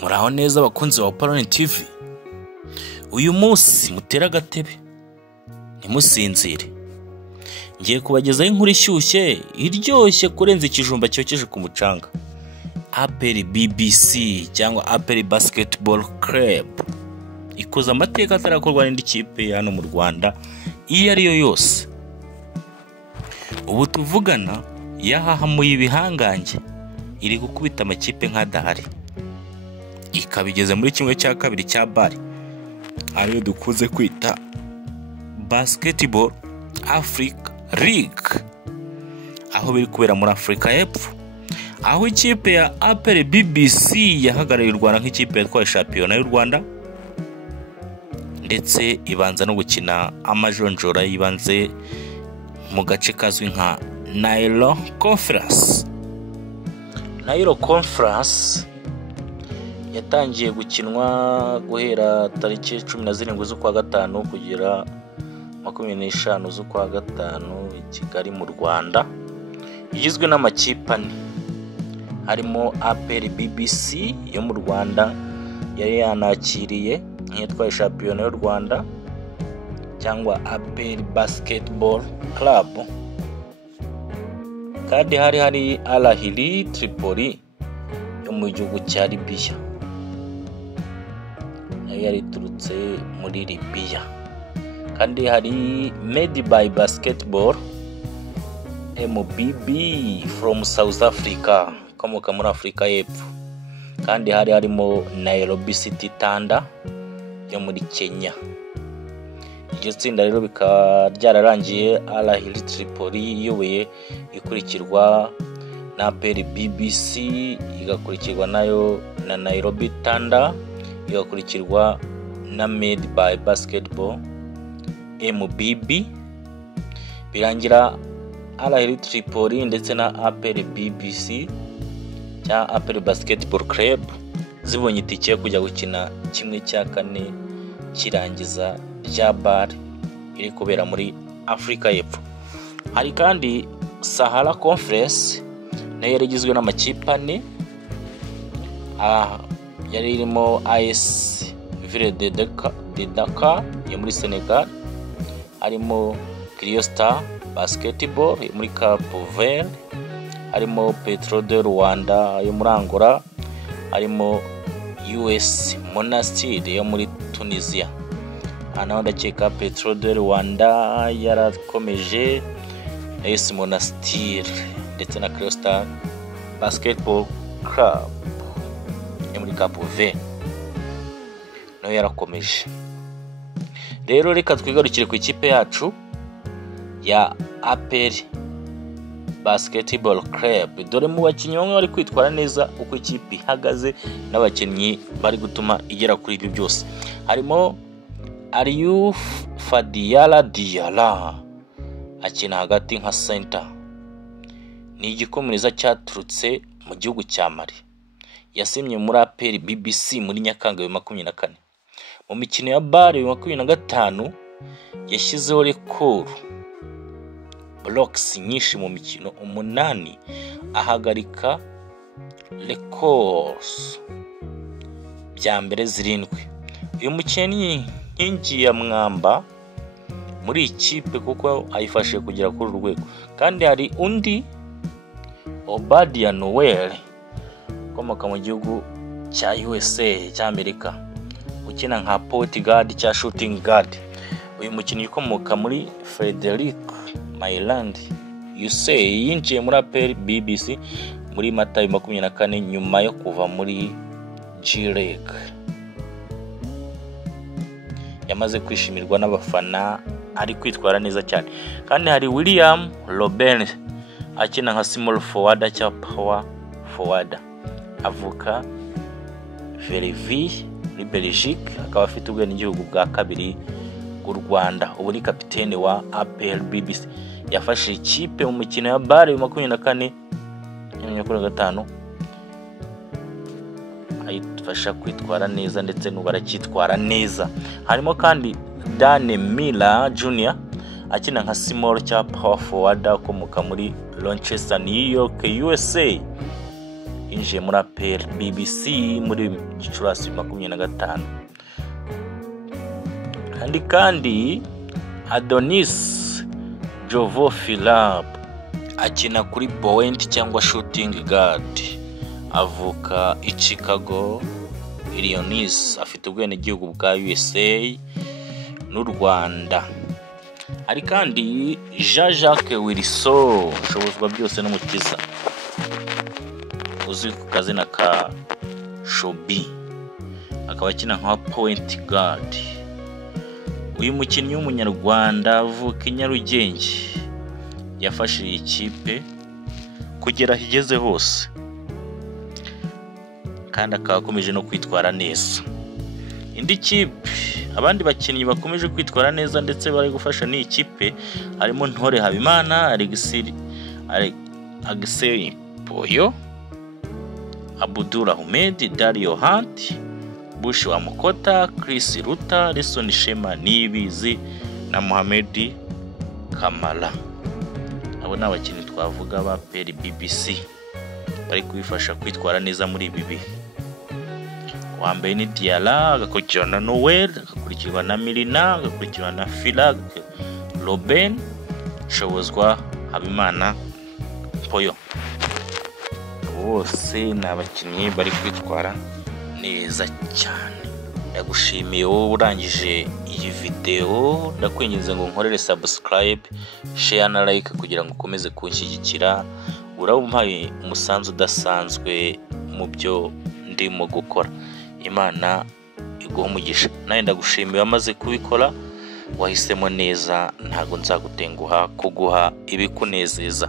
Muraho neza abakunzi ba Paroni TV. Uyu munsi mutera agatebe ntimusinzire, ngiye kubagezaho inkuru ishyushye iryoshye kurenza ikijumba cyokeje ku mucanga. APR BBC cyangwa APR Basketball Club ikoze amateka atarakorwa n'indi kipe hano mu Rwanda iyo ari yo yose. Ubu tuvugana yahahamuye ibihangange, iri gukubita amakipe nk'adahari, ikabigeze muri kimwe cya kabiri cya bari ariyo dukuze kwita Basketball Africa League, aho biri kubera muri Afrika y'Epfo, aho ikipe ya APR BBC yahagarariye u Rwanda nk'ikipe yatwaye shampiyona y'u Rwanda, ndetse ibanza no gukina amajonjora yibanze mu gace kazwi nka Nailo Conference. Nailo Conference yatangiye gukinwa guhera tariki 17 z'ukwa gatanu kugera 25 z'ukwa gatanu i Kigali mu Rwanda, igizwe n'amakipe ane harimo APR BBC yo mu Rwanda yari yanakiriye nk'itwaye shampiyona y'u Rwanda, cyangwa APR Basketball Club, kandi hari Al Ahly Tripoli yo mu gihugu cya Libya, nayo yari turutse muri Libya. Kandi hari Made by Basketball MBB from South Africa, komoka muri Afrika y'Epfo. Kandi harimo Nairobi City Thunder yo muri Kenya. Iryo tsinda rero bikaba ryararangiye Al Ahly Tripoli iyoboye, ikurikirwa na APR BBC, igakurikirwa nayo na Nairobi Thunder, igakurikirwa na Made by Basketball MBB, birangira Al Ahly Tripoli ndetse na APR BBC cya APR Basketball Club zibonye itike yo kujya gukina kimwe cya kane kirangiza rya bar iri kubera muri Afrika y'Epfo. Hari kandi Sahara Conference nayo yari igizwe n'amakipe ane, yari irimo AS Ville de Dakar yo muri Senegal, harimo Cryostar Basketball yo muri Cape Verde, harimo Petro de Rwanda yo muri Angola, harimo US Monastir yo muri Tunisia. Naho ndakeka Petro de Rwanda yarakomeje, US Monastir ndetse na Cryostar Basketball Club yo muri Cape Verde nayo yarakomeje. Rero reka twigarukire ku ikipe yacu ya APR Basketball Club, dore mu bakinnyi bamwe bari kwitwara neza uko ikipe ihagaze n'abakinnyi bari gutuma igera kuri ibyo byose. Harimo Aliou Fadiala Diala akina hagati nka center, ni igikomereza cyaturutse mu gihugu cya Mali, yasimye muri APR BBC muri Nyakanga 2024. Mu mikino ya bar 2025 yashyizeho rekord blocks nyinshi mu mikino 8, ahagarika records bya mbere 7. Uyu mukinnyi ingi ya mwamba muri ikipe kuko ayifashe kugera kuri urwego. Kandi hari undi Obadia Noel komoka mu gihugu cya USA cya Amerika, ukina nka point guard cya shooting guard. Uyu mukinnyi ukomoka muri Frederick Maryland USA yinjiye muri APR BBC muri Mata 2024 nyuma yo kuva muri G-League. Yamaze kwishimirwa n'abafana, ari kwitwara neza cyane. Kandi hari William Robben akina nka small forward cya power forward, avuka Verviers muri Belgique, akaba afite ubwenegihugu bwa kabiri bw'u Rwanda. Ubu ni kapiteni wa APR BBC, yafashe ikipe mu mikino ya bar 2024 2025, ayifasha kwitwara neza ndetse n'ubu aracyitwara neza. Harimo kandi Dan Miller Jr akina nka small cya power forward ukomoka muri Rochester New York USA, yinjiye muri APR. BBC muri Gicurasi 2025. kandi Adonis Jovofilab akina kuri point cyangwa shooting guard, avuka i Chicago, Illinois, afite ubwenegihugu bwa USA n'u Rwanda. Hari kandi Jean-Jacques Wilson, ushobozwa byose n'umukiza, uzwi ku kazina ka Shobi, akaba akina nka point guard. Uyu mukinnyi w'umunyarwanda avuka i Nyarugenge, yafashe iyi kipe kugera higeze hose kandi akaba akomeje no kwitwara neza. Indi kipe, abandi bakinnyi bakomeje kwitwara neza ndetse bari gufasha n'iyi kipe harimo Ntore Habimana, Alexei Poyo, Abdul Ahmed, Dario Hunt, Bush wa Mukota, Chris Ruta, Lesson Shema Nibizi na Mohamed Kamala. Abo ni abakinnyi twavuga ba APR BBC bari kubifasha kwitwara neza muri ibi bihe. Wambaye ni Diala, agakurikirwa na Noel, agakurikirwa na Milina, agakurikirwa na Filag, Robin, Shobozwa, Habimana, Poyo. Bose ni abakinnyi bari kwitwara neza cyane. Ndagushimiye wowe urangije iyi video, ndakwinginze ngo nkorere subscribe, share na like kugira ngo ukomeze kunshyigikira. Urampaye umusanzu udasanzwe mu byo ndimo gukora. Imana iguha umugisha. Nawe ndagushimiye wamaze kubikora, wahisemo neza, ntago nzagutenguha kuguha ibikunezeza.